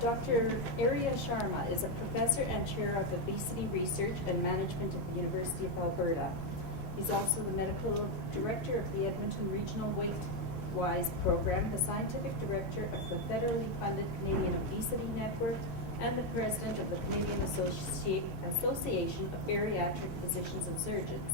Dr. Arya Sharma is a professor and chair of obesity research and management at the University of Alberta. He's also the medical director of the Edmonton Regional Weight-Wise program, the scientific director of the federally funded Canadian Obesity Network, and the president of the Canadian Association of Bariatric Physicians and Surgeons.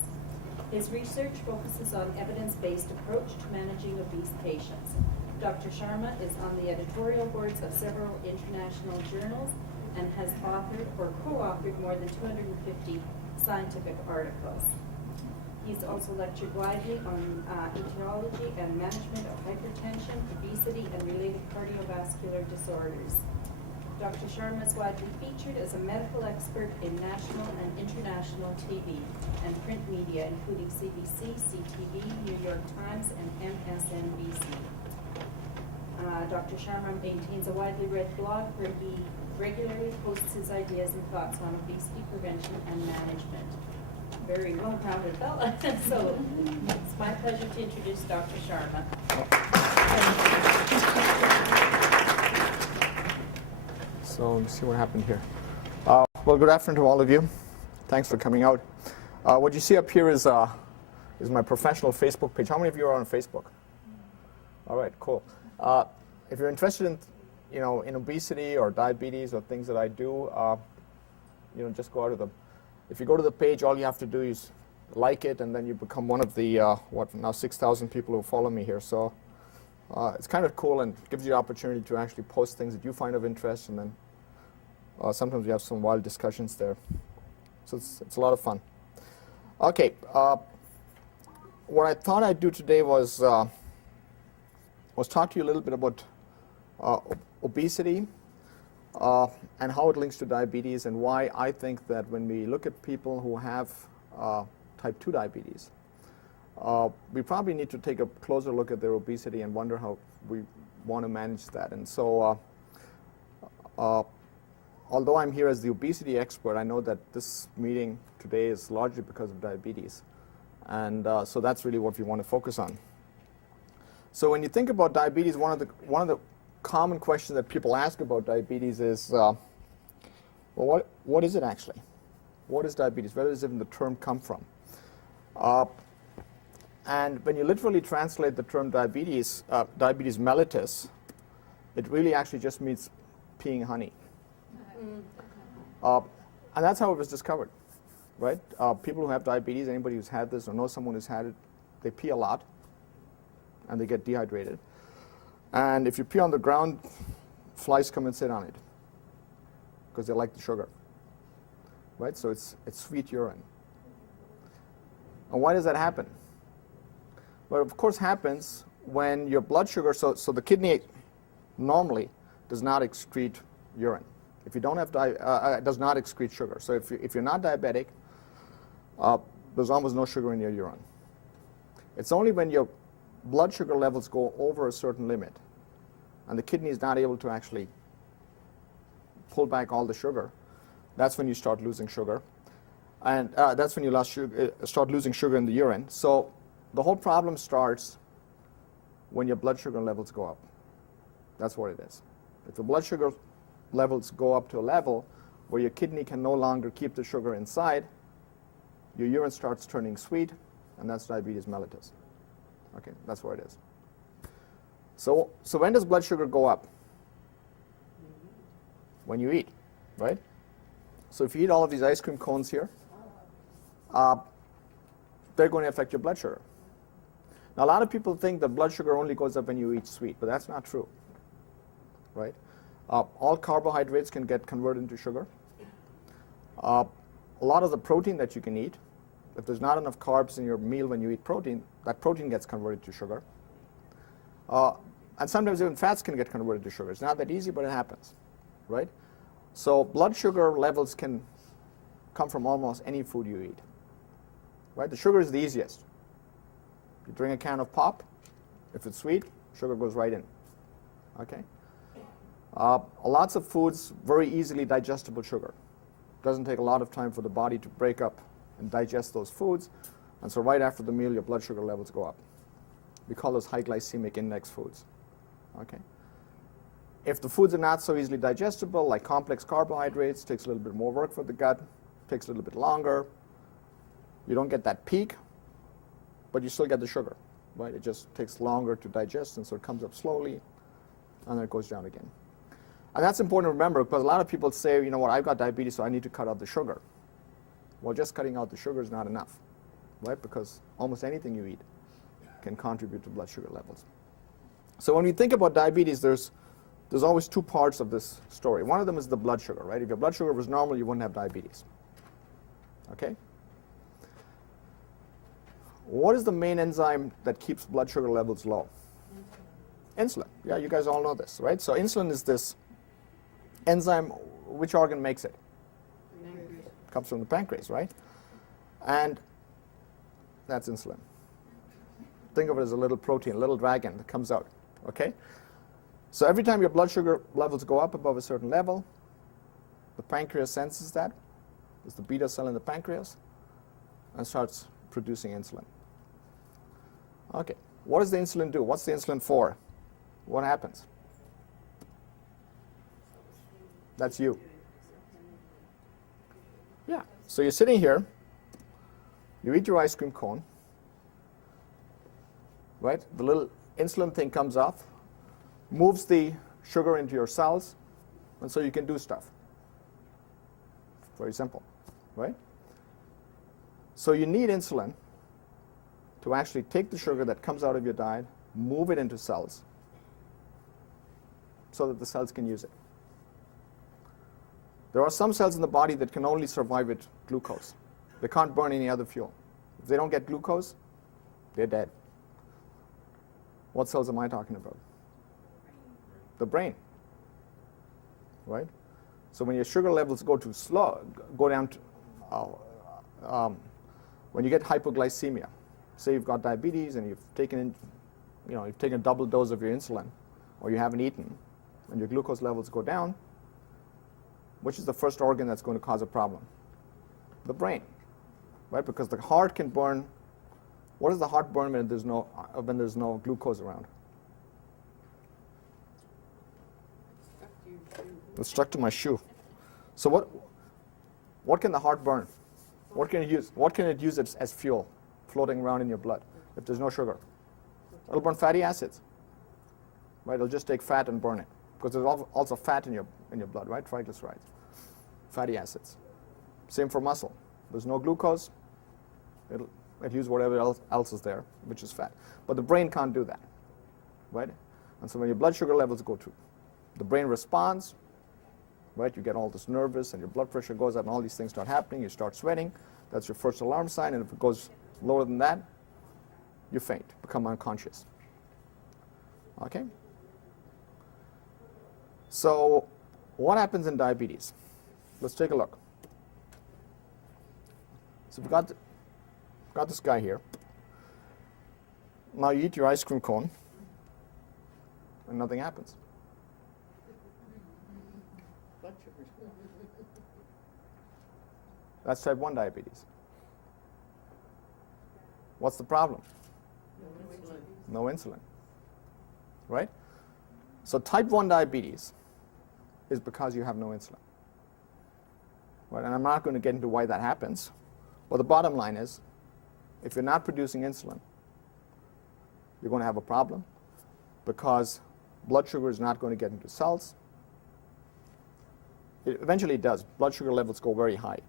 His research focuses on evidence-based approach to managing obese patients. Dr. Sharma is on the editorial boards of several international journals and has authored or co-authored more than 250 scientific articles. He's also lectured widely on etiology and management of hypertension, obesity, and related cardiovascular disorders. Dr. Sharma is widely featured as a medical expert in national and international TV and print media, including CBC, CTV, New York Times, and MSNBC. Dr. Sharma maintains a widely read blog where he regularly posts his ideas and thoughts on obesity prevention and management. Very well-rounded fellow. So it's my pleasure to introduce Dr. Sharma. So let me see what happened here. Well, good afternoon to all of you. Thanks for coming out. What you see up here is my professional Facebook page. How many of you are on Facebook? All right, cool. If you're interested in, in obesity or diabetes or things that I do, just go out to the. If you go to the page, all you have to do is like it, and then you become one of the now 6,000 people who follow me here. So it's kind of cool and gives you the opportunity to actually post things that you find of interest, and then sometimes we have some wild discussions there. So it's a lot of fun. Okay, what I thought I'd do today was talk to you a little bit about obesity and how it links to diabetes, and why I think that when we look at people who have type 2 diabetes, we probably need to take a closer look at their obesity and wonder how we want to manage that. And so although I'm here as the obesity expert, I know that this meeting today is largely because of diabetes. And so that's really what we want to focus on. So when you think about diabetes, one of the common questions that people ask about diabetes is, well, what is it actually? What is diabetes? Where does even the term come from? And when you literally translate the term diabetes, diabetes mellitus, it really actually just means peeing honey. And that's how it was discovered, right? People who have diabetes, anybody who's had this or knows someone who's had it, they pee a lot and they get dehydrated. And if you pee on the ground, flies come and sit on it because they like the sugar, right? So it's sweet urine. And why does that happen? Well, of course, happens when your blood sugar, so the kidney normally does not excrete urine. If you don't have it does not excrete sugar. So if you're not diabetic, there's almost no sugar in your urine. It's only when your blood sugar levels go over a certain limit and the kidney is not able to actually pull back all the sugar, that's when you start losing sugar. And that's when you start losing sugar in the urine. So the whole problem starts when your blood sugar levels go up. That's what it is. If the blood sugar levels go up to a level where your kidney can no longer keep the sugar inside, your urine starts turning sweet, and that's diabetes mellitus. Okay, that's what it is. So when does blood sugar go up? When you eat, right? So if you eat all of these ice cream cones here, they're going to affect your blood sugar. Now, a lot of people think that blood sugar only goes up when you eat sweet, but that's not true, right? All carbohydrates can get converted into sugar. A lot of the protein that you can eat, if there's not enough carbs in your meal when you eat protein, that protein gets converted to sugar. And sometimes even fats can get converted to sugar. It's not that easy, but it happens, right? So blood sugar levels can come from almost any food you eat, right? The sugar is the easiest. You drink a can of pop, if it's sweet, sugar goes right in, okay? Lots of foods, very easily digestible sugar. Doesn't take a lot of time for the body to break up and digest those foods, and so right after the meal, your blood sugar levels go up. We call those high glycemic index foods, okay? If the foods are not so easily digestible, like complex carbohydrates, takes a little bit more work for the gut, takes a little bit longer. You don't get that peak, but you still get the sugar, right? It just takes longer to digest, and so it comes up slowly, and then it goes down again. And that's important to remember, because a lot of people say, you know what, I've got diabetes, so I need to cut out the sugar. Well, just cutting out the sugar is not enough, right? Because almost anything you eat can contribute to blood sugar levels. So when we think about diabetes, there's always two parts of this story. One of them is the blood sugar, right? If your blood sugar was normal, you wouldn't have diabetes. Okay? What is the main enzyme that keeps blood sugar levels low? Insulin. Yeah, you guys all know this, right? So insulin is this enzyme. Which organ makes it? Comes from the pancreas, right? And that's insulin. Think of it as a little protein, a little dragon that comes out, okay? So every time your blood sugar levels go up above a certain level, the pancreas senses that. There's the beta cell in the pancreas and starts producing insulin. Okay, what does the insulin do? What's the insulin for? What happens? That's you. Yeah, so you're sitting here, you eat your ice cream cone, right? The little insulin thing comes off, moves the sugar into your cells, and so you can do stuff. Very simple, right? So you need insulin to actually take the sugar that comes out of your diet, move it into cells, so that the cells can use it. There are some cells in the body that can only survive with glucose. They can't burn any other fuel. If they don't get glucose, they're dead. What cells am I talking about? The brain, right? So when your sugar levels go down to, when you get hypoglycemia, say you've got diabetes and you've taken a double dose of your insulin, or you haven't eaten, and your glucose levels go down, which is the first organ that's going to cause a problem? The brain, right? Because the heart can burn. What does the heart burn when there's no glucose around? It's stuck to my shoe. So what can the heart burn? What can it use? What can it use as fuel floating around in your blood if there's no sugar? It'll burn fatty acids, right? It'll just take fat and burn it, because there's also fat in your blood, right? Triglycerides, fatty acids. Same for muscle. There's no glucose. It'll use whatever else is there, which is fat. But the brain can't do that, right? And so when your blood sugar levels go to, the brain responds, right? You get all this nervous, and your blood pressure goes up, and all these things start happening. You start sweating. That's your first alarm sign. And if it goes lower than that, you faint, become unconscious. Okay? So what happens in diabetes? Let's take a look. So we've got this guy here. Now you eat your ice cream cone, and nothing happens. That's type 1 diabetes. What's the problem? No insulin. Right? So type 1 diabetes is because you have no insulin. Right? And I'm not going to get into why that happens, but the bottom line is, if you're not producing insulin, you're going to have a problem, because blood sugar is not going to get into cells. Eventually it does. Blood sugar levels go very high.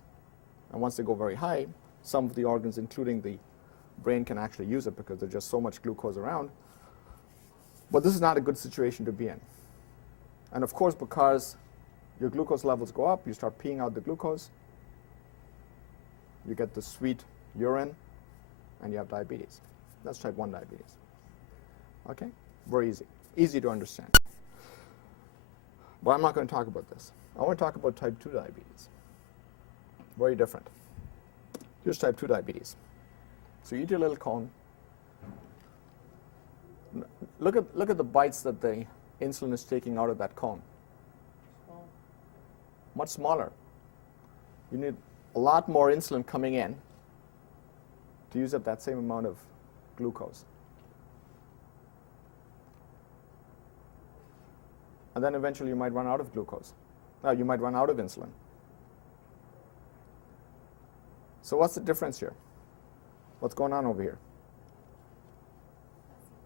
And once they go very high, some of the organs, including the brain, can actually use it, because there's just so much glucose around. But this is not a good situation to be in. And of course, because your glucose levels go up, you start peeing out the glucose, you get the sweet urine, and you have diabetes. That's type 1 diabetes. Okay? Very easy. Easy to understand. But I'm not going to talk about this. I want to talk about type 2 diabetes. Very different. Here's type 2 diabetes. So you eat your little cone. Look at the bites that the insulin is taking out of that cone. Much smaller. You need a lot more insulin coming in to use up that same amount of glucose. And then eventually you might run out of glucose. You might run out of insulin. So what's the difference here? What's going on over here?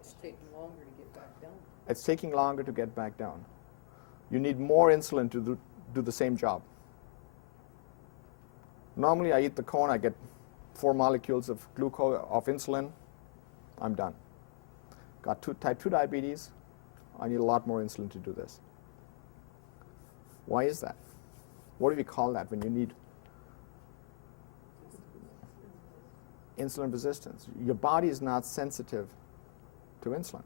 It's taking longer to get back down. It's taking longer to get back down. You need more insulin to do the same job. Normally I eat the cone, I get 4 molecules of glucose, of insulin, I'm done. Got type 2 diabetes, I need a lot more insulin to do this. Why is that? What do we call that when you need insulin resistance? Your body is not sensitive to insulin,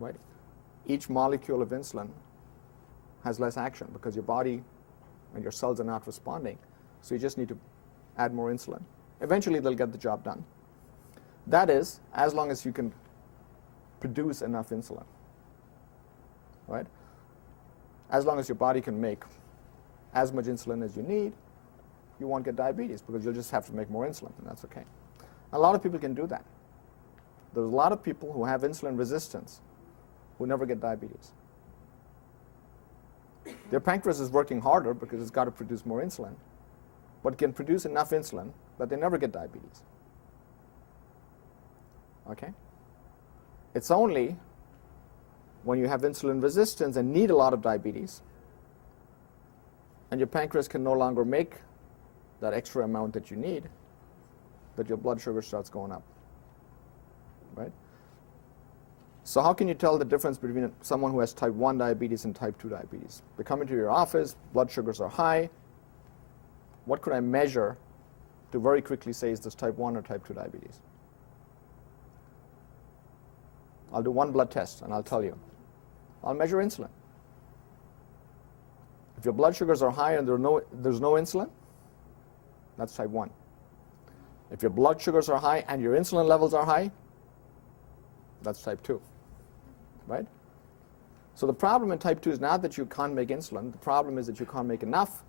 right? Each molecule of insulin has less action because your body and your cells are not responding. So you just need to add more insulin. Eventually they'll get the job done. That is, as long as you can produce enough insulin, right? As long as your body can make as much insulin as you need, you won't get diabetes because you'll just have to make more insulin, and that's okay. A lot of people can do that. There's a lot of people who have insulin resistance who never get diabetes. Their pancreas is working harder because it's got to produce more insulin, but can produce enough insulin that they never get diabetes. Okay? It's only when you have insulin resistance and need a lot of diabetes, and your pancreas can no longer make that extra amount that you need, that your blood sugar starts going up, right? So how can you tell the difference between someone who has type 1 diabetes and type 2 diabetes? They come into your office, blood sugars are high. What could I measure to very quickly say is this type 1 or type 2 diabetes? I'll do one blood test and I'll tell you. I'll measure insulin. If your blood sugars are high and there's no insulin, that's type 1. If your blood sugars are high and your insulin levels are high, that's type 2, right? So the problem in type 2 is not that you can't make insulin. The problem is that you can't make enough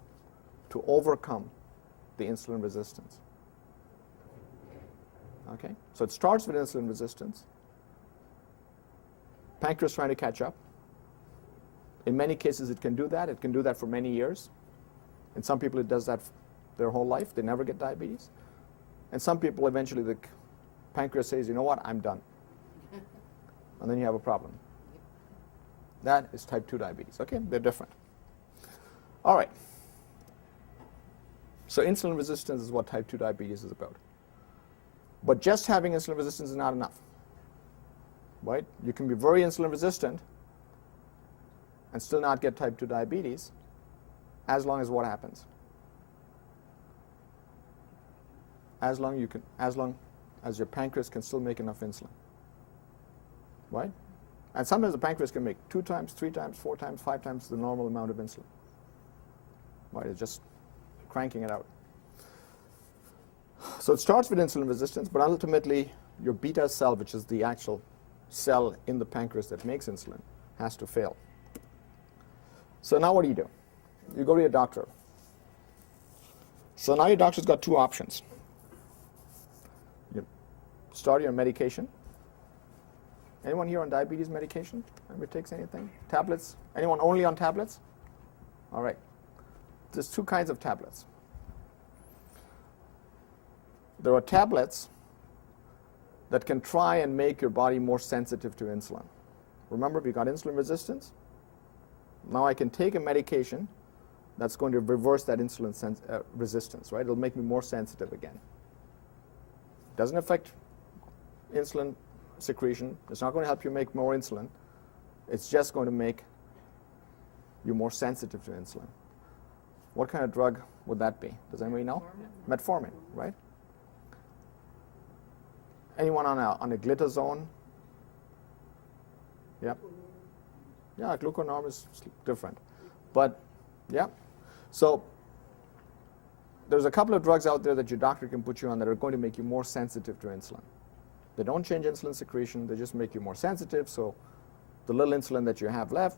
to overcome the insulin resistance. Okay? So it starts with insulin resistance. Pancreas trying to catch up. In many cases it can do that. It can do that for many years. In some people it does that their whole life. They never get diabetes. And some people eventually the pancreas says, you know what, I'm done. And then you have a problem. That is type 2 diabetes. Okay, they're different. All right. So insulin resistance is what type 2 diabetes is about. But just having insulin resistance is not enough, right? You can be very insulin resistant and still not get type 2 diabetes as long as what happens? As long as your pancreas can still make enough insulin, right? And sometimes the pancreas can make 2 times, 3 times, 4 times, 5 times the normal amount of insulin, right? It's just cranking it out. So it starts with insulin resistance, but ultimately your beta cell, which is the actual cell in the pancreas that makes insulin, has to fail. So now what do? You go to your doctor. So now your doctor's got 2 options. You start your medication. Anyone here on diabetes medication? Anybody takes anything? Tablets? Anyone only on tablets? All right. There's 2 kinds of tablets. There are tablets that can try and make your body more sensitive to insulin. Remember, we got insulin resistance. Now I can take a medication that's going to reverse that insulin resistance, right? It'll make me more sensitive again. Doesn't affect insulin secretion. It's not going to help you make more insulin. It's just going to make you more sensitive to insulin. What kind of drug would that be? Does anybody know? Metformin, right? Anyone on a glitazone? Yep. Yeah, glucagon is different. But, yeah. So there's a couple of drugs out there that your doctor can put you on that are going to make you more sensitive to insulin. They don't change insulin secretion. They just make you more sensitive, so the little insulin that you have left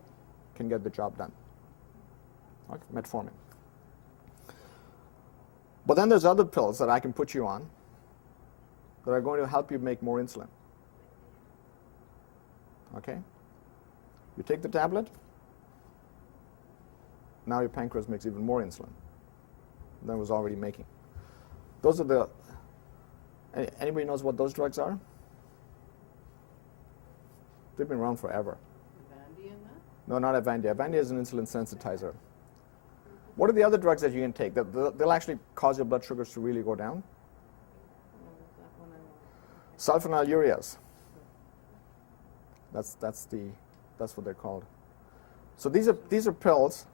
can get the job done. Okay, metformin. But then there's other pills that I can put you on that are going to help you make more insulin. Okay? You take the tablet, now your pancreas makes even more insulin than it was already making. Those are the, anybody knows what those drugs are? They've been around forever. Vandy and that? No, not Avandia. Avandia is an insulin sensitizer. What are the other drugs that you can take? They'll actually cause your blood sugars to really go down. That one I know. Sulfonylureas. That's what they're called. So these are pills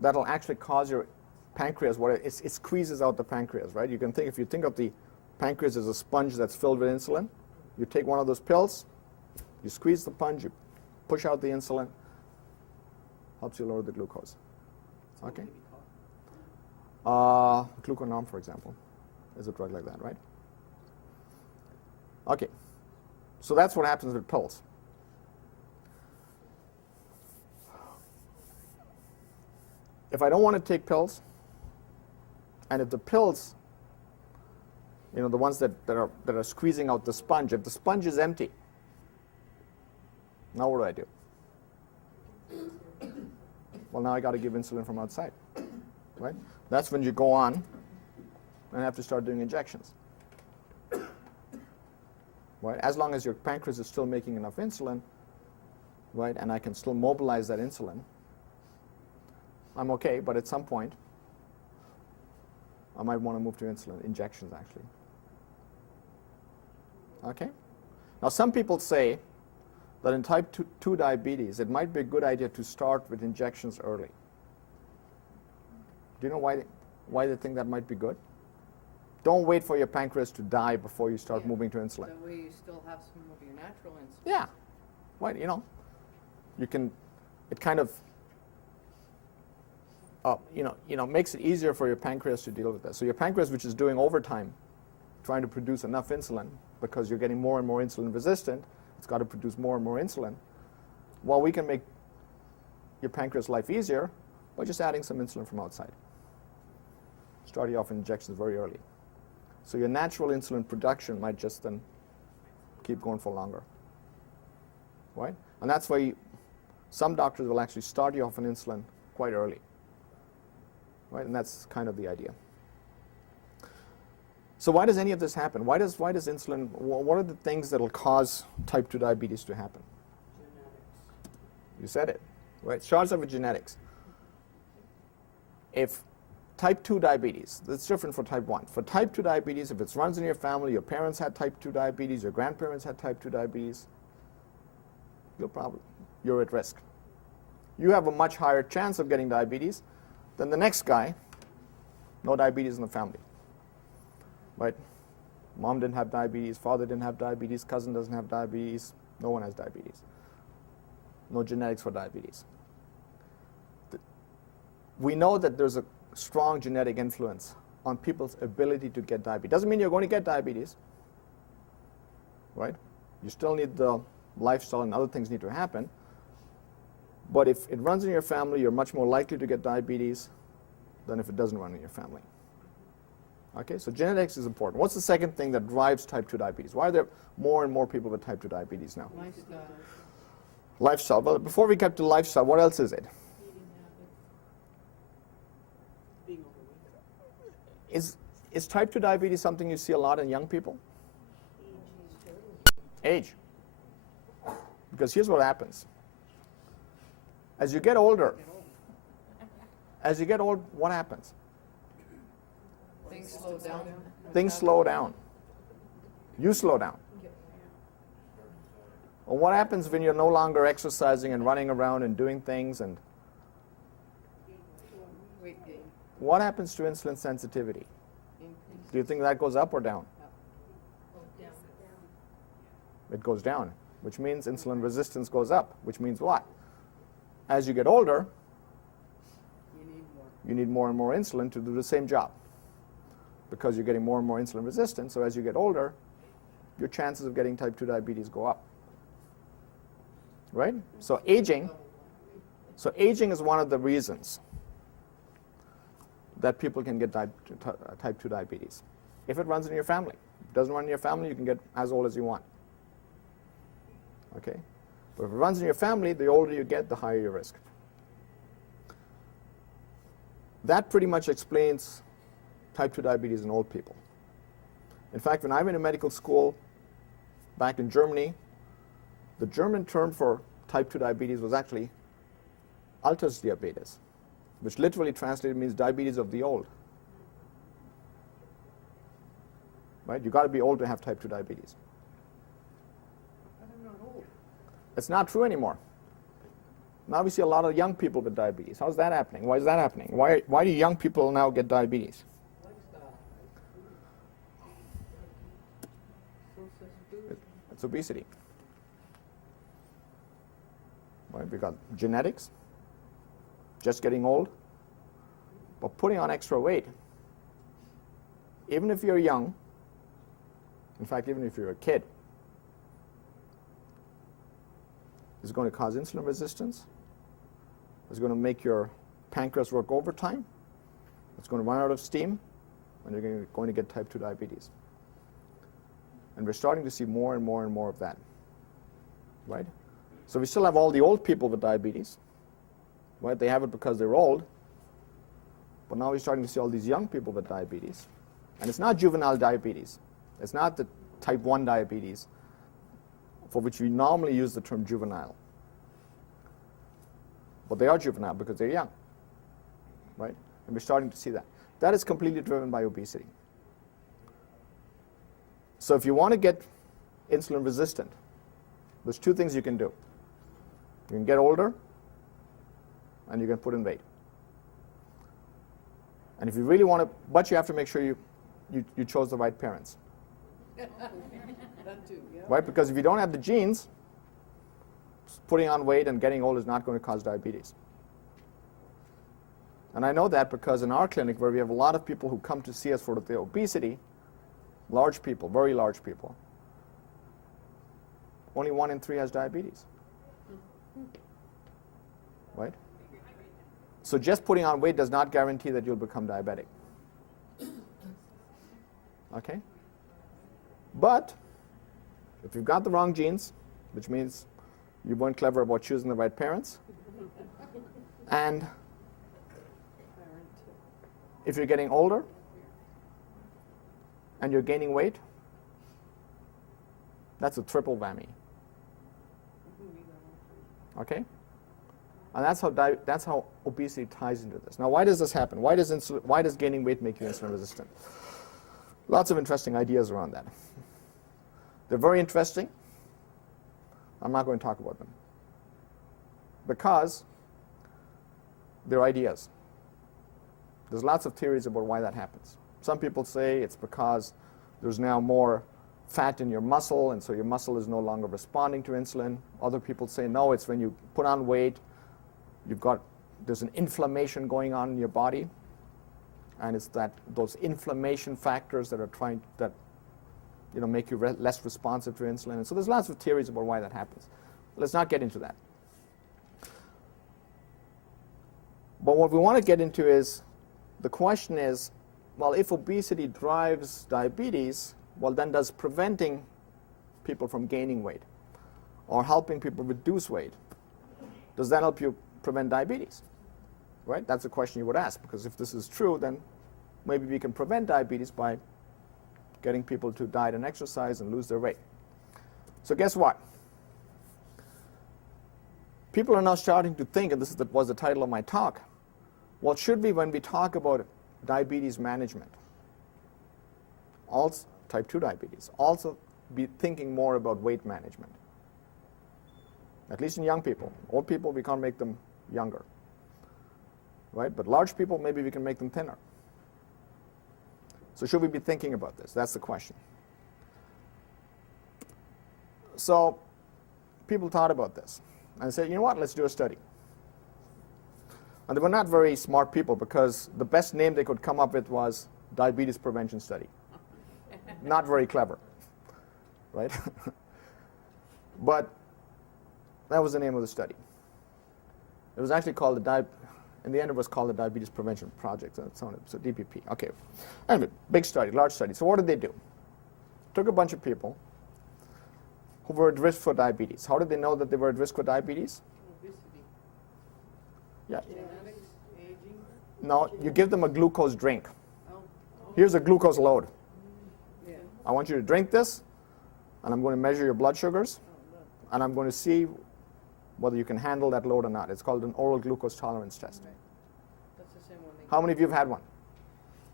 that'll actually cause your pancreas, it squeezes out the pancreas, right? You can think, if you think of the pancreas as a sponge that's filled with insulin, you take one of those pills, you squeeze the sponge, you push out the insulin, helps you lower the glucose. Okay? Glucagon, for example, is a drug like that, right? Okay. So that's what happens with pills. If I don't want to take pills, and if the pills, the ones that are squeezing out the sponge, if the sponge is empty, now what do I do? Well, now I got to give insulin from outside, right? That's when you go on and have to start doing injections, right? As long as your pancreas is still making enough insulin, right, and I can still mobilize that insulin, I'm okay, but at some point, I might want to move to insulin injections, actually. Okay? Now, some people say that in type 2 diabetes, it might be a good idea to start with injections early. Do you know why they think that might be good? Don't wait for your pancreas to die before you start moving to insulin. That way you still have some of your natural insulin. Yeah. Well, you can, it kind of, makes it easier for your pancreas to deal with that. So your pancreas, which is doing overtime, trying to produce enough insulin because you're getting more and more insulin resistant, it's got to produce more and more insulin. Well, we can make your pancreas life easier by just adding some insulin from outside. Start you off in injections very early. So your natural insulin production might just then keep going for longer. Right? And that's why some doctors will actually start you off on insulin quite early. Right? And that's kind of the idea. So why does any of this happen? Why does insulin, what are the things that will cause type 2 diabetes to happen? You said it. Right? It starts off with genetics. If type 2 diabetes, that's different for type 1. For type 2 diabetes, if it runs in your family, your parents had type 2 diabetes, your grandparents had type 2 diabetes, you're at risk. You have a much higher chance of getting diabetes than the next guy, no diabetes in the family. Right? Mom didn't have diabetes, father didn't have diabetes, cousin doesn't have diabetes, no one has diabetes. No genetics for diabetes. We know that there's a strong genetic influence on people's ability to get diabetes. Doesn't mean you're going to get diabetes, right? You still need the lifestyle and other things need to happen. But if it runs in your family, you're much more likely to get diabetes than if it doesn't run in your family. Okay, so genetics is important. What's the second thing that drives type 2 diabetes? Why are there more and more people with type 2 diabetes now? Lifestyle. Lifestyle. Well, before we get to lifestyle, what else is it? Being overweight. Is type 2 diabetes something you see a lot in young people? Age. Because here's what happens. As you get older, what happens? Things slow down. Things slow down. You slow down. Well, what happens when you're no longer exercising and running around and doing things? And Weight gain. what happens to insulin sensitivity? Increase. Do you think that goes up or down? It goes down, which means insulin resistance goes up, which means what? As you get older, you need more and more insulin to do the same job because you're getting more and more insulin resistant. So as you get older, your chances of getting type 2 diabetes go up. Right? So aging is one of the reasons that people can get type 2 diabetes. If it runs in your family. If it doesn't run in your family, you can get as old as you want. Okay? But if it runs in your family, the older you get, the higher your risk. that pretty much explains type 2 diabetes in old people. In fact, when I went to medical school back in Germany, the German term for type 2 diabetes was actually Altersdiabetes, which literally translated means diabetes of the old. Right? You got to be old to have type 2 diabetes. But I'm not old. It's not true anymore. Now we see a lot of young people with diabetes. How's that happening? Why is that happening? Why do young people now get diabetes? It's obesity. Right? We got genetics, just getting old, but putting on extra weight. Even if you're young, in fact, even if you're a kid, is going to cause insulin resistance. It's going to make your pancreas work overtime. It's going to run out of steam, and you're going to get type 2 diabetes. And we're starting to see more and more and more of that. Right? So we still have all the old people with diabetes. Right? They have it because they're old. But now we're starting to see all these young people with diabetes. And it's not juvenile diabetes. It's not the type 1 diabetes for which we normally use the term juvenile. But they are juvenile because they're young. Right? And we're starting to see that. That is completely driven by obesity. So if you want to get insulin resistant, there's two things you can do. You can get older, and you can put in weight. And if you really want to, but you have to make sure you chose the right parents. That too, yeah. Right? Because if you don't have the genes, putting on weight and getting old is not going to cause diabetes. And I know that because in our clinic, where we have a lot of people who come to see us for their obesity, large people, very large people, only 1 in 3 has diabetes. Right? So just putting on weight does not guarantee that you'll become diabetic. Okay? But if you've got the wrong genes, which means you weren't clever about choosing the right parents, and if you're getting older and you're gaining weight, that's a triple whammy. Okay? And that's how obesity ties into this. Now, why does this happen? Why does gaining weight make you insulin resistant? Lots of interesting ideas around that. They're very interesting. I'm not going to talk about them because they're ideas. There's lots of theories about why that happens. Some people say it's because there's now more fat in your muscle, and so your muscle is no longer responding to insulin. Other people say, no, it's when you put on weight, there's an inflammation going on in your body, and it's those inflammation factors that make you less responsive to insulin. And so there's lots of theories about why that happens. Let's not get into that. But what we want to get into is, the question is, well, if obesity drives diabetes, well, then does preventing people from gaining weight or helping people reduce weight, does that help you prevent diabetes? Right? That's a question you would ask, because if this is true, then maybe we can prevent diabetes by getting people to diet and exercise and lose their weight. So guess what? People are now starting to think, and this was the title of my talk, well, should we, when we talk about diabetes management, also type 2 diabetes, also be thinking more about weight management? At least in young people. Old people, we can't make them younger. Right? But large people, maybe we can make them thinner. So should we be thinking about this? That's the question. So people thought about this and said, you know what, let's do a study. And they were not very smart people, because the best name they could come up with was Diabetes Prevention Study. Not very clever, right? But that was the name of the study. It was actually called in the end it was called the Diabetes Prevention Project, so DPP. Okay. Anyway, big study, large study. So what did they do? Took a bunch of people who were at risk for diabetes. How did they know that they were at risk for diabetes? Obesity. Yeah. Genetics, aging. No, you give them a glucose drink. Oh, Here's a glucose load. yeah. I want you to drink this, and I'm going to measure your blood sugars, Oh, no. and I'm going to see whether you can handle that load or not. It's called an oral glucose tolerance test. Right. That's the same one they How many of you have had one?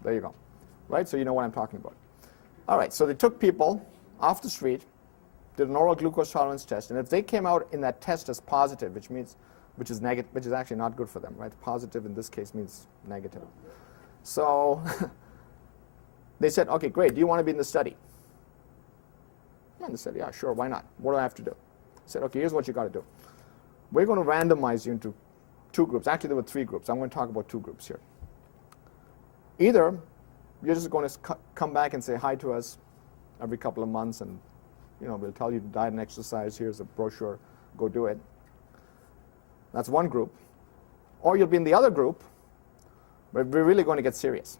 There you go. Right, so you know what I'm talking about. All right, so they took people off the street, did an oral glucose tolerance test, and if they came out in that test as positive, which is negative, which is actually not good for them, right? Positive in this case means negative. So they said, okay, great, do you want to be in the study? Yeah, and they said, yeah, sure, why not? What do I have to do? I said, okay, here's what you got to do. We're going to randomize you into two groups. Actually, there were three groups. I'm going to talk about two groups here. Either you're just going to come back and say hi to us every couple of months, and we'll tell you to diet and exercise. Here's a brochure. Go do it. That's one group. Or you'll be in the other group, but we're really going to get serious.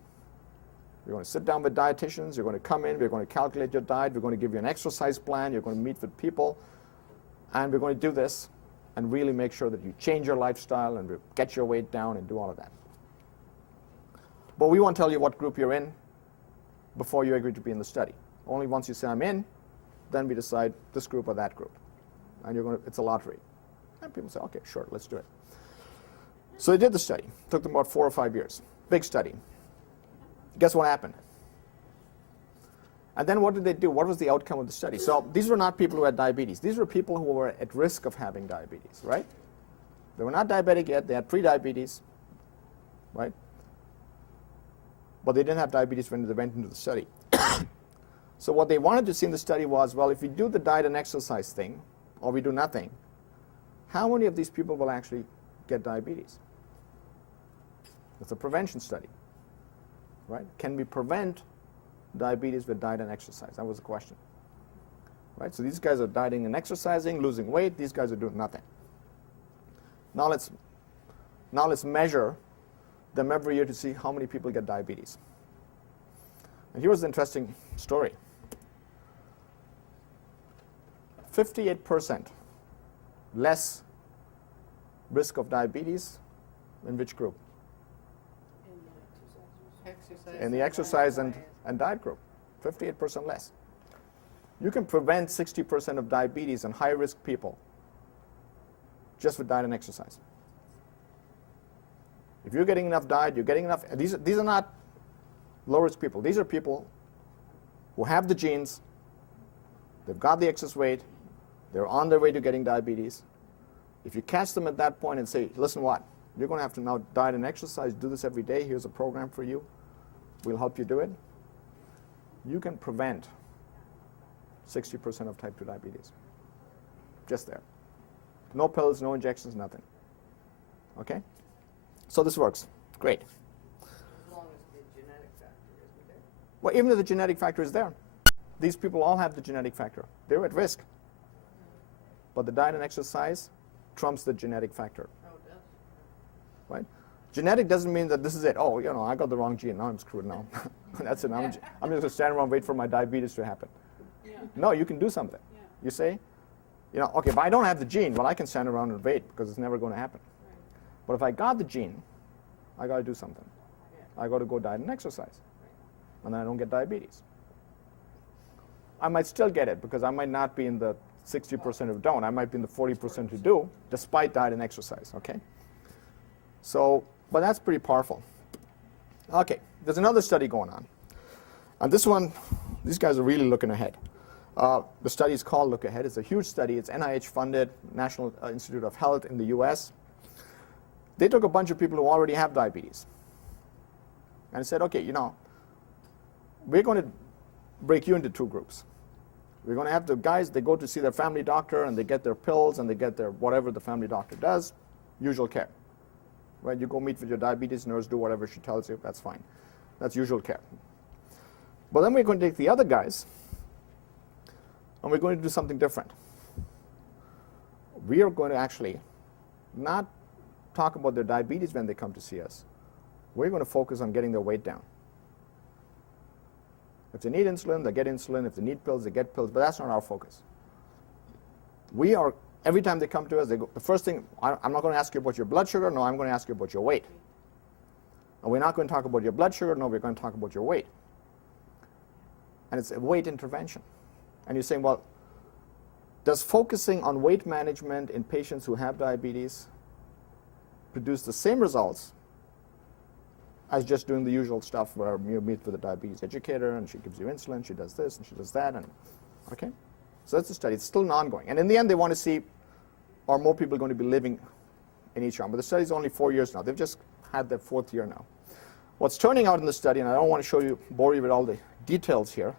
You're going to sit down with dietitians. You're going to come in. We're going to calculate your diet. We're going to give you an exercise plan. You're going to meet with people. And we're going to do this and really make sure that you change your lifestyle and get your weight down and do all of that. But we won't tell you what group you're in before you agree to be in the study. Only once you say I'm in, then we decide this group or that group. And it's a lottery. And people say, okay, sure, let's do it. So they did the study. It took them about 4 or 5 years. Big study. Guess what happened? And then what did they do? What was the outcome of the study? So these were not people who had diabetes. These were people who were at risk of having diabetes, right? They were not diabetic yet. They had pre-diabetes, right? But they didn't have diabetes when they went into the study. So what they wanted to see in the study was, well, if we do the diet and exercise thing, or we do nothing, how many of these people will actually get diabetes? It's a prevention study, right? Can we prevent diabetes with diet and exercise? That was the question, right? So these guys are dieting and exercising, losing weight. These guys are doing nothing. Now let's measure them every year to see how many people get diabetes. And here's the interesting story. 58% less risk of diabetes in which group? In the exercise and diet group. 58% less. You can prevent 60% of diabetes in high-risk people just with diet and exercise. If you're getting enough diet, you're getting enough. These are not low-risk people. These are people who have the genes, they've got the excess weight, they're on their way to getting diabetes. If you catch them at that point and say, listen, what? You're going to have to now diet and exercise, do this every day. Here's a program for you. We'll help you do it. You can prevent 60% of type 2 diabetes. Just there. No pills, no injections, nothing. Okay? So this works. Great. As long as the genetic factor isn't there. Well, even if the genetic factor is there, these people all have the genetic factor. They're at risk. But the diet and exercise trumps the genetic factor. Oh, it does? Right? Genetic doesn't mean that this is it. Oh, I got the wrong gene. Now I'm screwed now. That's it. I'm just going to stand around and wait for my diabetes to happen. Yeah. No, you can do something. Yeah. You say, okay, if I don't have the gene, well, I can stand around and wait because it's never going to happen. Right. But if I got the gene, I got to do something. Yeah. I got to go diet and exercise. Right. And then I don't get diabetes. I might still get it because I might not be in the 60% who don't. I might be in the 40% who do, despite diet and exercise, okay? So, but that's pretty powerful. Okay, there's another study going on. And this one, these guys are really looking ahead. The study is called Look Ahead. It's a huge study. It's NIH-funded, National Institute of Health in the US. They took a bunch of people who already have diabetes and said, okay, we're going to break you into two groups. We're going to have the guys, they go to see their family doctor and they get their pills and they get their whatever the family doctor does, usual care. Right? You go meet with your diabetes nurse, do whatever she tells you, that's fine. That's usual care. But then we're going to take the other guys and we're going to do something different. We are going to actually not talk about their diabetes when they come to see us. We're going to focus on getting their weight down. If they need insulin, they get insulin. If they need pills, they get pills. But that's not our focus. Every time they come to us, the first thing, I'm not going to ask you about your blood sugar. No, I'm going to ask you about your weight. And we're not going to talk about your blood sugar. No, we're going to talk about your weight. And it's a weight intervention. And you're saying, well, does focusing on weight management in patients who have diabetes produce the same results as just doing the usual stuff where you meet with a diabetes educator and she gives you insulin, she does this and she does that, and okay? So that's the study. It's still ongoing. And in the end, they want to see, are more people going to be living in each arm? But the study's only 4 years now. They've just had their 4th year now. What's turning out in the study, and I don't want to bore you with all the details here,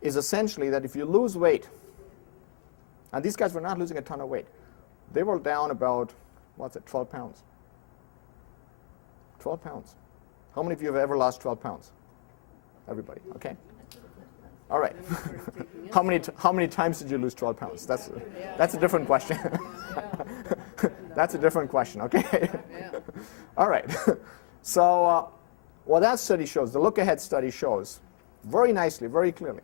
is essentially that if you lose weight, and these guys were not losing a ton of weight. They were down about, 12 pounds. 12 pounds. How many of you have ever lost 12 pounds? Everybody, okay? All right. How many times did you lose 12 pounds? That's a different question. That's a different question, okay? All right. So what that study shows, the look-ahead study shows very nicely, very clearly,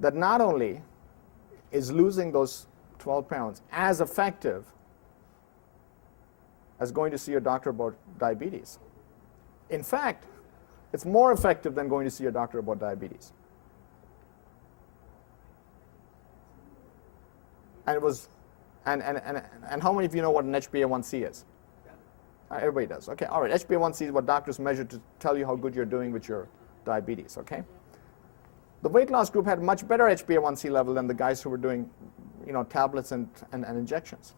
that not only is losing those 12 pounds as effective as going to see your doctor about diabetes. In fact, it's more effective than going to see your doctor about diabetes. And it was, and how many of you know what an Hba1c is? Everybody does. Okay, all right. Hba1c is what doctors measure to tell you how good you're doing with your diabetes. Okay. The weight loss group had much better Hba1c level than the guys who were doing, tablets and injections.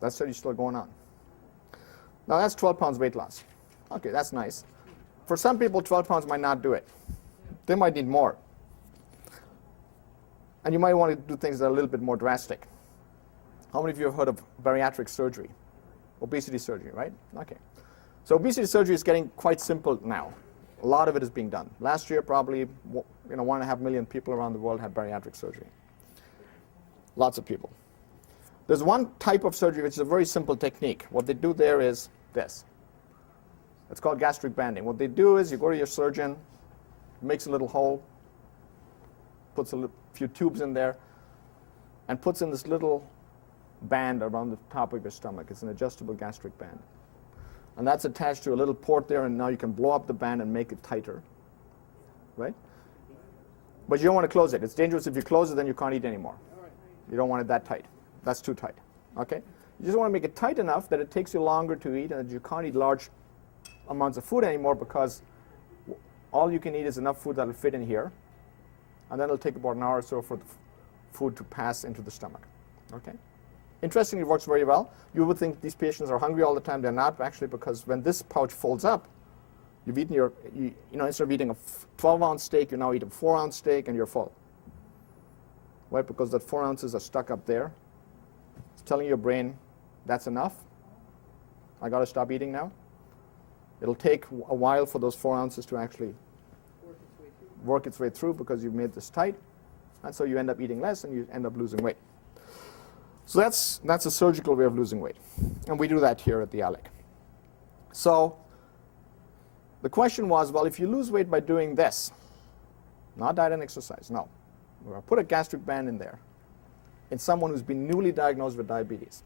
That study's still going on. Now that's 12 pounds weight loss. Okay, that's nice. For some people, 12 pounds might not do it. They might need more. And you might want to do things that are a little bit more drastic. How many of you have heard of bariatric surgery? Obesity surgery, right? Okay. So obesity surgery is getting quite simple now. A lot of it is being done. Last year, probably 1.5 million people around the world had bariatric surgery. Lots of people. There's one type of surgery which is a very simple technique. What they do there is this. It's called gastric banding. What they do is you go to your surgeon, makes a little hole, puts a few tubes in there, and puts in this little band around the top of your stomach. It's an adjustable gastric band. And that's attached to a little port there, and now you can blow up the band and make it tighter, right? But you don't want to close it. It's dangerous if you close it, then you can't eat anymore. You don't want it that tight. That's too tight, okay? You just want to make it tight enough that it takes you longer to eat and that you can't eat large amounts of food anymore because all you can eat is enough food that will fit in here, and then it'll take about an hour or so for the food to pass into the stomach, okay? Interestingly, it works very well. You would think these patients are hungry all the time. They're not, actually, because when this pouch folds up, you've eaten instead of eating a 12-ounce steak, you now eat a 4-ounce steak and you're full. Right? Because the 4 ounces are stuck up there. It's telling your brain, that's enough. I got to stop eating now. It'll take a while for those 4 ounces to actually work its way through because you've made this tight. And so you end up eating less and you end up losing weight. So that's a surgical way of losing weight. And we do that here at the ALEC. So the question was, well, if you lose weight by doing this, not diet and exercise, no. We're going to put a gastric band in there in someone who's been newly diagnosed with diabetes.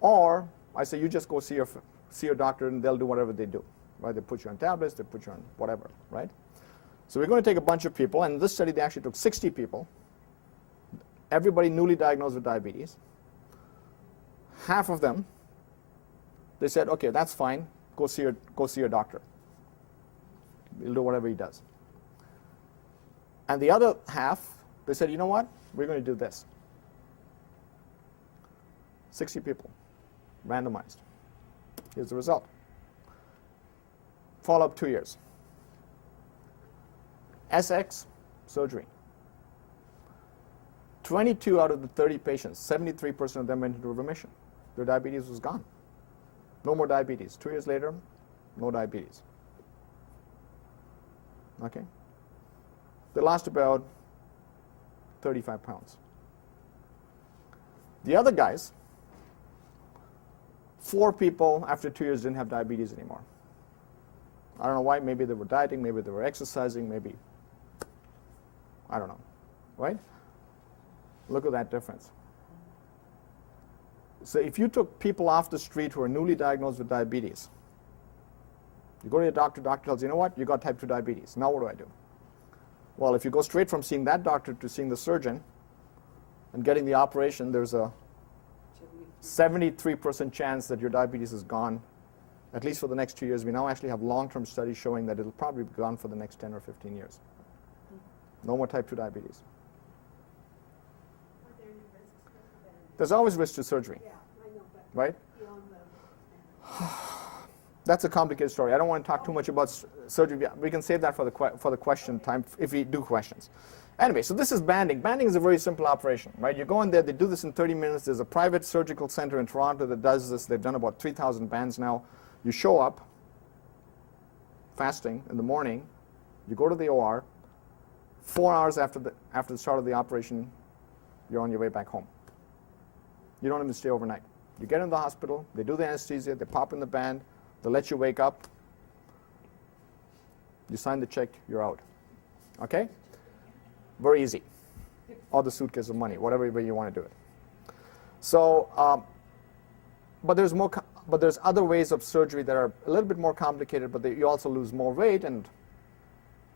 Or I say you just go see your doctor and they'll do whatever they do. Right? They put you on tablets, they put you on whatever, right? So we're going to take a bunch of people, and in this study they actually took 60 people, everybody newly diagnosed with diabetes. Half of them, they said, okay, that's fine, go see your doctor. He'll do whatever he does. And the other half, they said, you know what, we're going to do this. 60 people, randomized. Here's the result. Follow-up 2 years. SX, surgery. 22 out of the 30 patients, 73% of them went into remission. Their diabetes was gone. No more diabetes. 2 years later, no diabetes. Okay? They lost about 35 pounds. The other guys, 4 people after 2 years didn't have diabetes anymore. I don't know why. Maybe they were dieting, maybe they were exercising, maybe, I don't know, right? Look at that difference. So if you took people off the street who are newly diagnosed with diabetes, you go to your doctor, doctor tells you, you know what, you got type 2 diabetes. Now what do I do? Well, if you go straight from seeing that doctor to seeing the surgeon and getting the operation, there's a 73% chance that your diabetes is gone, at least for the next 2 years. We now actually have long-term studies showing that it'll probably be gone for the next 10 or 15 years. No more type 2 diabetes. Are there any risks with that? There's always risk to surgery, Yeah, I know, but right? beyond the. That's a complicated story. I don't want to talk too much about surgery. We can save that for the question time if we do questions. Anyway, so this is banding. Banding is a very simple operation, right? You go in there, they do this in 30 minutes. There's a private surgical center in Toronto that does this. They've done about 3,000 bands now. You show up fasting in the morning. You go to the OR. 4 hours after the start of the operation, you're on your way back home. You don't even stay overnight. You get in the hospital. They do the anesthesia. They pop in the band. They let you wake up. You sign the check. You're out. Okay? Very easy. Or the suitcase of money, whatever way you want to do it. So, but there's other ways of surgery that are a little bit more complicated, but you also lose more weight, and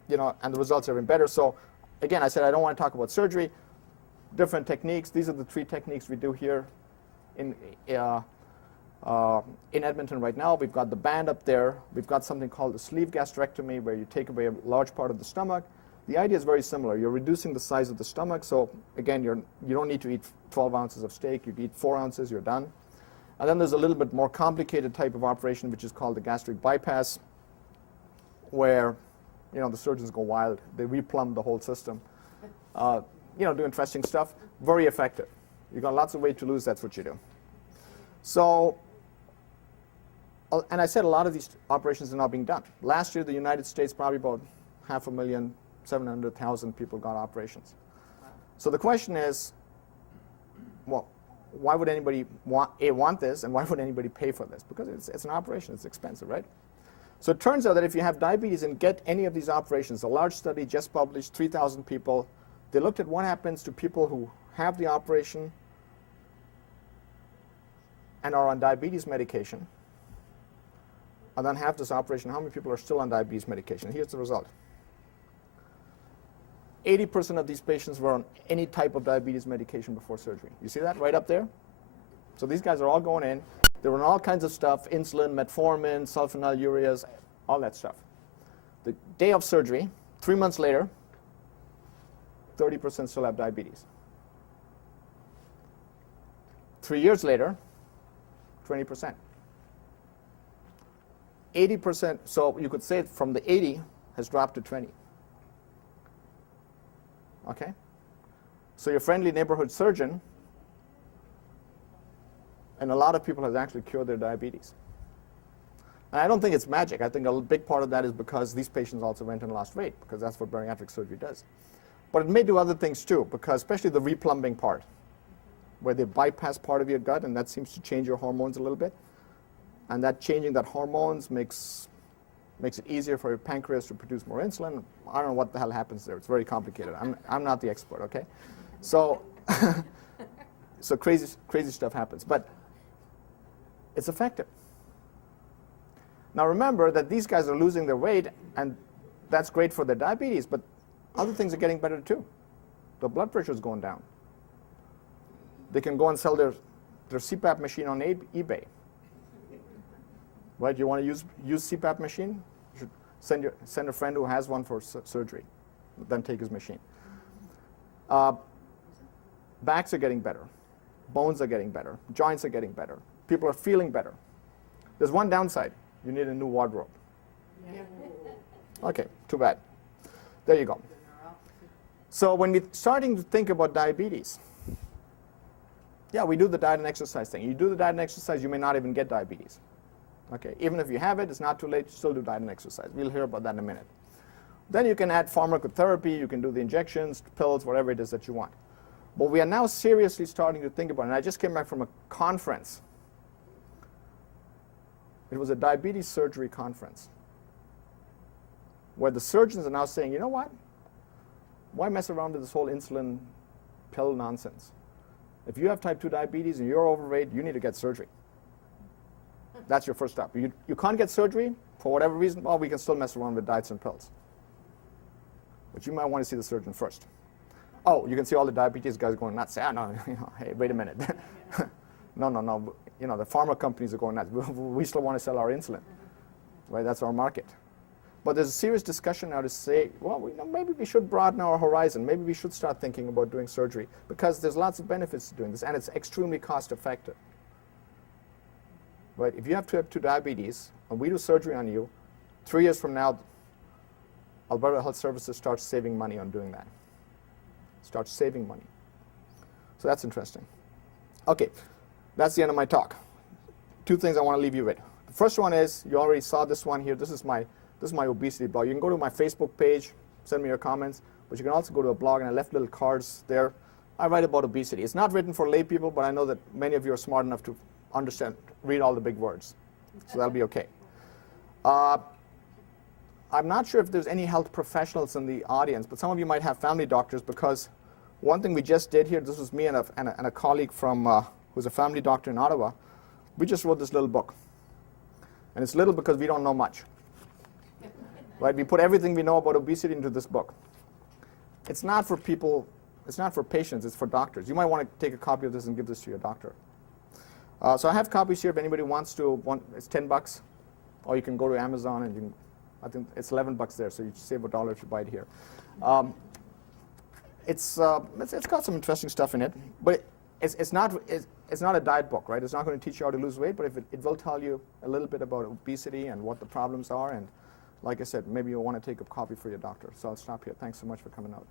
and the results are even better. So, again, I said I don't want to talk about surgery. Different techniques. These are the 3 techniques we do here in Edmonton right now. We've got the band up there. We've got something called the sleeve gastrectomy, where you take away a large part of the stomach. The idea is very similar. You're reducing the size of the stomach. So again, you don't need to eat 12 ounces of steak. You eat 4 ounces, you're done. And then there's a little bit more complicated type of operation, which is called the gastric bypass, where the surgeons go wild. They replumb the whole system. Do interesting stuff. Very effective. You got lots of weight to lose. That's what you do. So, and I said a lot of these operations are now being done. Last year, the United States, probably about 500,700,000 people got operations. So the question is, well, why would anybody want this, and why would anybody pay for this? Because it's an operation. It's expensive, right? So it turns out that if you have diabetes and get any of these operations, a large study just published, 3,000 people, they looked at what happens to people who have the operation and are on diabetes medication, and then have this operation, how many people are still on diabetes medication? Here's the result. 80% of these patients were on any type of diabetes medication before surgery. You see that right up there? So these guys are all going in. They were on all kinds of stuff, insulin, metformin, sulfonylureas, all that stuff. The day of surgery, 3 months later, 30% still have diabetes. 3 years later, 20%. 80%, so you could say from the 80 has dropped to 20. Okay? So your friendly neighborhood surgeon, and a lot of people have actually cured their diabetes. And I don't think it's magic. I think a big part of that is because these patients also went and lost weight, because that's what bariatric surgery does. But it may do other things too, because especially the replumbing part, where they bypass part of your gut, and that seems to change your hormones a little bit. And that changing that hormones makes it easier for your pancreas to produce more insulin. I don't know what the hell happens there. It's very complicated. I'm not the expert, okay? So, so crazy stuff happens. But it's effective. Now remember that these guys are losing their weight, and that's great for their diabetes, but other things are getting better too. The blood pressure is going down. They can go and sell their CPAP machine on eBay. Right? You want to use CPAP machine? You should send a friend who has one for surgery, then take his machine. Backs are getting better. Bones are getting better. Joints are getting better. People are feeling better. There's one downside. You need a new wardrobe. Okay, too bad. There you go. So when we're starting to think about diabetes, yeah, we do the diet and exercise thing. You do the diet and exercise, you may not even get diabetes. Okay, even if you have it, it's not too late, still do diet and exercise. We'll hear about that in a minute. Then you can add pharmacotherapy, you can do the injections, pills, whatever it is that you want. But we are now seriously starting to think about it, and I just came back from a conference. It was a diabetes surgery conference, where the surgeons are now saying, you know what? Why mess around with this whole insulin pill nonsense? If you have type 2 diabetes and you're overweight, you need to get surgery. That's your first step. You can't get surgery for whatever reason, well, we can still mess around with diets and pills. But you might want to see the surgeon first. Oh, you can see all the diabetes guys going nuts. Ah, no, hey, wait a minute. No. The pharma companies are going nuts. We still want to sell our insulin, right? That's our market. But there's a serious discussion now to say, well, maybe we should broaden our horizon. Maybe we should start thinking about doing surgery because there's lots of benefits to doing this, and it's extremely cost effective. Right? If you have type 2 diabetes and we do surgery on you, 3 years from now, Alberta Health Services starts saving money on doing that. Starts saving money. So that's interesting. Okay, that's the end of my talk. 2 things I want to leave you with. The first one is, you already saw this one here. This is my obesity blog. You can go to my Facebook page, send me your comments, but you can also go to a blog, and I left little cards there. I write about obesity. It's not written for lay people, but I know that many of you are smart enough to understand, read all the big words. So that'll be okay. I'm not sure if there's any health professionals in the audience, but some of you might have family doctors, because one thing we just did here, this was me and a colleague from who's a family doctor in Ottawa. We just wrote this little book. And it's little because we don't know much. Right? We put everything we know about obesity into this book. It's not for people, it's not for patients, it's for doctors. You might want to take a copy of this and give this to your doctor. So I have copies here if anybody wants to. It's $10, or you can go to Amazon and you can, I think it's $11 there, so you save $1 if you buy it here. It's got some interesting stuff in it, but it's not a diet book, right? It's not going to teach you how to lose weight, but it will tell you a little bit about obesity and what the problems are, and like I said, maybe you'll want to take a copy for your doctor. So I'll stop here. Thanks so much for coming out.